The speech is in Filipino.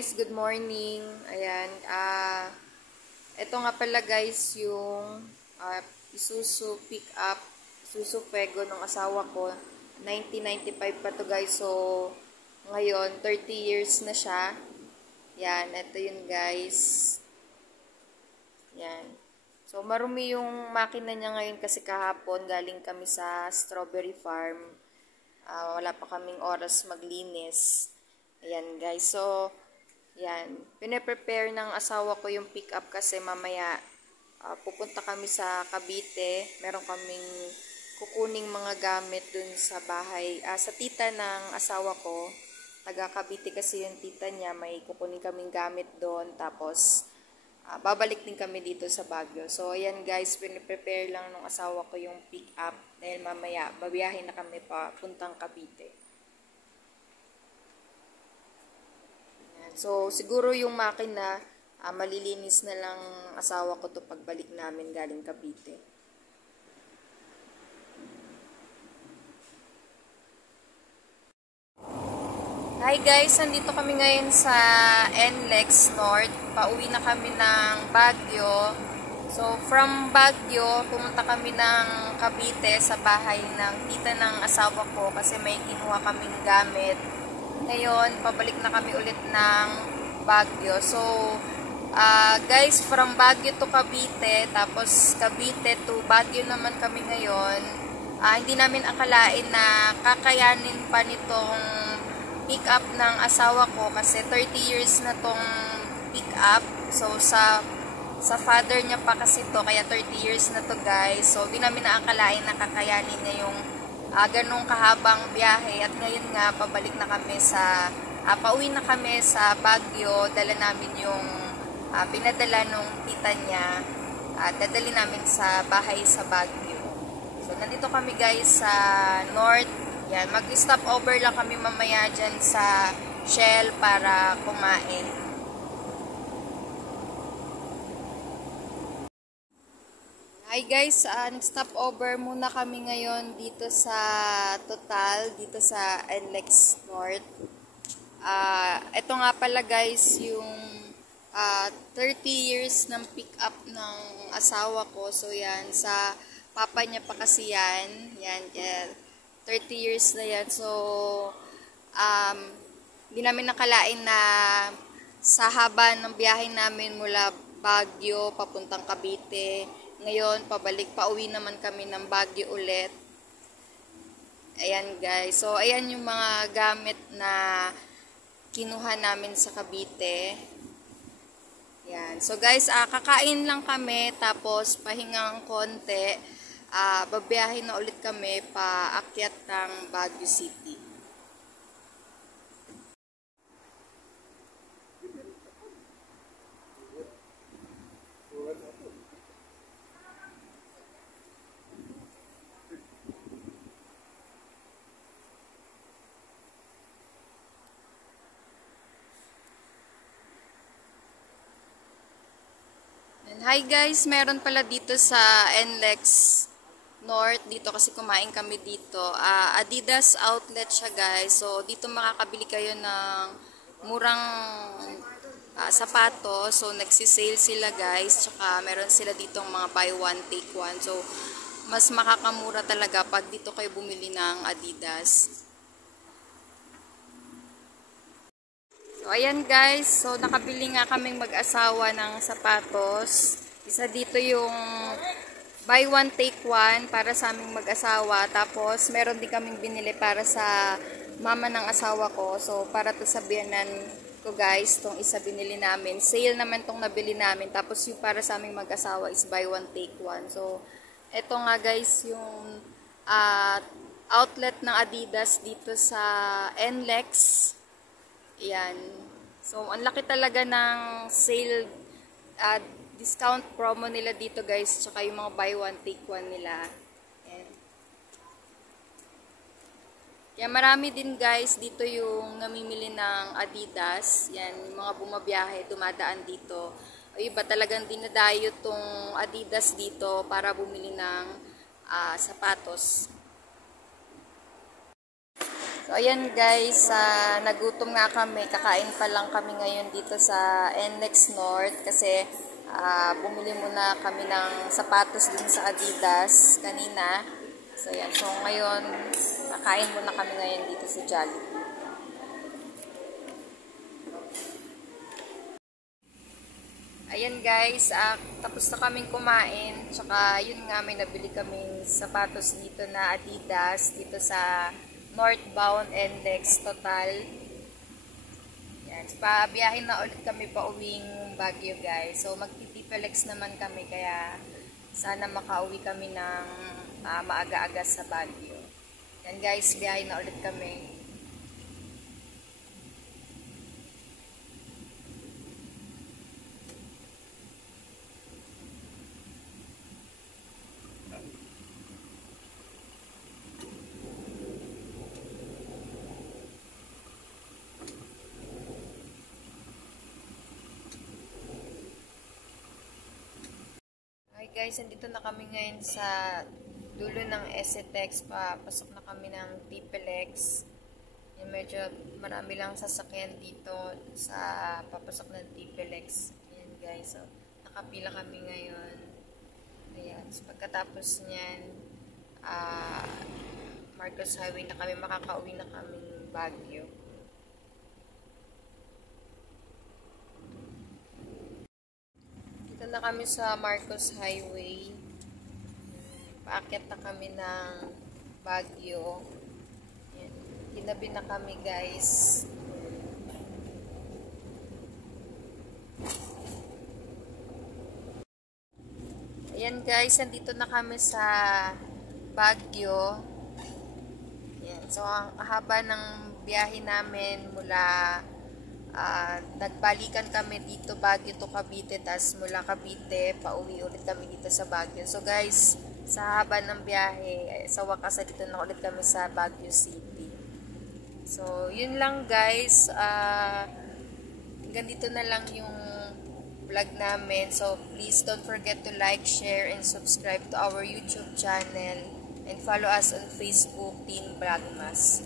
guys, good morning. Ayan, ito nga pala guys yung Isuzu pick-up, Isuzu Fuego ng asawa ko. 1995 pa to guys. So, ngayon, 30 years na siya. Yan, ito yun guys. Yan. So, marumi yung makina niya ngayon kasi kahapon galing kami sa strawberry farm. Wala pa kaming oras maglinis. Ayan guys. So, yan. Pine-prepare ng asawa ko yung pick-up kasi mamaya pupunta kami sa Cavite. Meron kaming kukuning mga gamit dun sa bahay. Sa tita ng asawa ko. Taga Cavite kasi yung tita niya. May kukuning kaming gamit doon. Tapos, babalik din kami dito sa Baguio. So, ayan guys. Pine-prepare lang ng asawa ko yung pick-up. Dahil mamaya, babiyahin na kami pa puntang Cavite. So, siguro yung makina, malilinis na lang asawa ko to pagbalik namin galing Cavite. Hi guys, nandito kami ngayon sa NLEX North. Pauwi na kami ng Baguio. So, from Baguio, pumunta kami ng Cavite sa bahay ng tita ng asawa ko kasi may kinuha kaming gamit. Ngayon, pabalik na kami ulit ng Baguio. So, guys, from Baguio to Cavite, tapos Cavite to Baguio naman kami ngayon. Hindi namin akalain na kakayanin pa nitong pick-up ng asawa ko kasi 30 years na tong pick-up. So, sa father niya pa kasi to, kaya 30 years na to guys. So, di namin naakalain na kakayanin niya yung ganong kahabang biyahe. At ngayon nga, pabalik na kami pauwi na kami sa Baguio. Dala namin yung pinadala nung tita niya. Dadali namin sa bahay sa Baguio. So, nandito kami guys sa North. Yan, mag-stop over lang kami mamaya dyan sa Shell para kumain. Hi guys, nag-stop over muna kami ngayon dito sa Total, dito sa NLEX North. Ito nga pala guys yung 30 years ng pick-up ng asawa ko. So yan, sa papa niya pa kasi yan. Yan, 30 years na yan. So, hindi namin nakalain na sa haba ng biyahe namin mula Baguio papuntang Cavite. Ngayon, pauwi naman kami ng Baguio ulit. Ayan guys. So, ayan yung mga gamit na kinuha namin sa Cavite. Ayan. So guys, kakain lang kami tapos pahingang konti. Babiyahin na ulit kami paakyat ng Baguio City. Hi guys, meron pala dito sa NLEX North, dito kasi kumain kami dito. Adidas outlet siya guys. So dito makakabili kayo ng murang sapatos. So nagsisale sila guys. Tsaka meron sila ditong mga buy one take one. So mas makakamura talaga pag dito kayo bumili ng Adidas. So, ayan guys. So, nakabili nga kaming mag-asawa ng sapatos. Isa dito yung buy one, take one para sa aming mag-asawa. Tapos, meron din kaming binili para sa mama ng asawa ko. So, para to sabihanan ko guys, tong isa binili namin. Sale naman tong nabili namin. Tapos, yung para sa aming mag-asawa is buy one, take one. So, eto nga guys yung outlet ng Adidas dito sa NLEX. Ayan. So, ang laki talaga ng sale, discount promo nila dito guys. Tsaka yung mga buy one, take one nila. Ayan. Kaya marami din guys, dito yung namimili ng Adidas. Yan, yung mga bumabiyahe, dumadaan dito. O iba talagang dinadayo tong Adidas dito para bumili ng sapatos. So, ayan guys, nagutom nga kami. Kakain pa lang kami ngayon dito sa NLEX North kasi bumili muna kami ng sapatos din sa Adidas kanina. So, ayan. So, ngayon, kakain muna kami ngayon dito sa Jollibee. Ayan guys, tapos na kaming kumain. Tsaka yun nga, may nabili kaming sapatos dito na Adidas dito sa northbound NLEX Total. Yan, pabiyahin na ulit kami pa uwing Baguio guys. So magtitipelex naman kami kaya sana makauwi kami ng maaga-aga sa Baguio. Yan guys, biyahin na ulit kami. Hi guys, nandito na kami ngayon sa dulo ng SETEX. Papasok na kami ng TPLEX. Medyo marami lang sasakyan dito sa papasok ng TPLEX. Ayan guys, so nakapila kami ngayon. Ayan, so pagkatapos nyan, Marcos Highway na kami, makakauwi na kaming Baguio. Dito na kami sa Marcos Highway. Paakyat na kami ng Baguio. Ayan. Tinabi na kami guys. Ayan guys, nandito na kami sa Baguio. Ayan. So, ang haba ng biyahe namin mula nagbalikan kami dito Baguio to Cavite, tas mula Cavite pauwi ulit kami dito sa Baguio. So guys, sa haba ng biyahe, sa wakas dito na ulit kami sa Baguio City. So yun lang guys, hanggang dito na lang yung vlog namin. So please don't forget to like, share, and subscribe to our YouTube channel and follow us on Facebook, Team Vlogmas.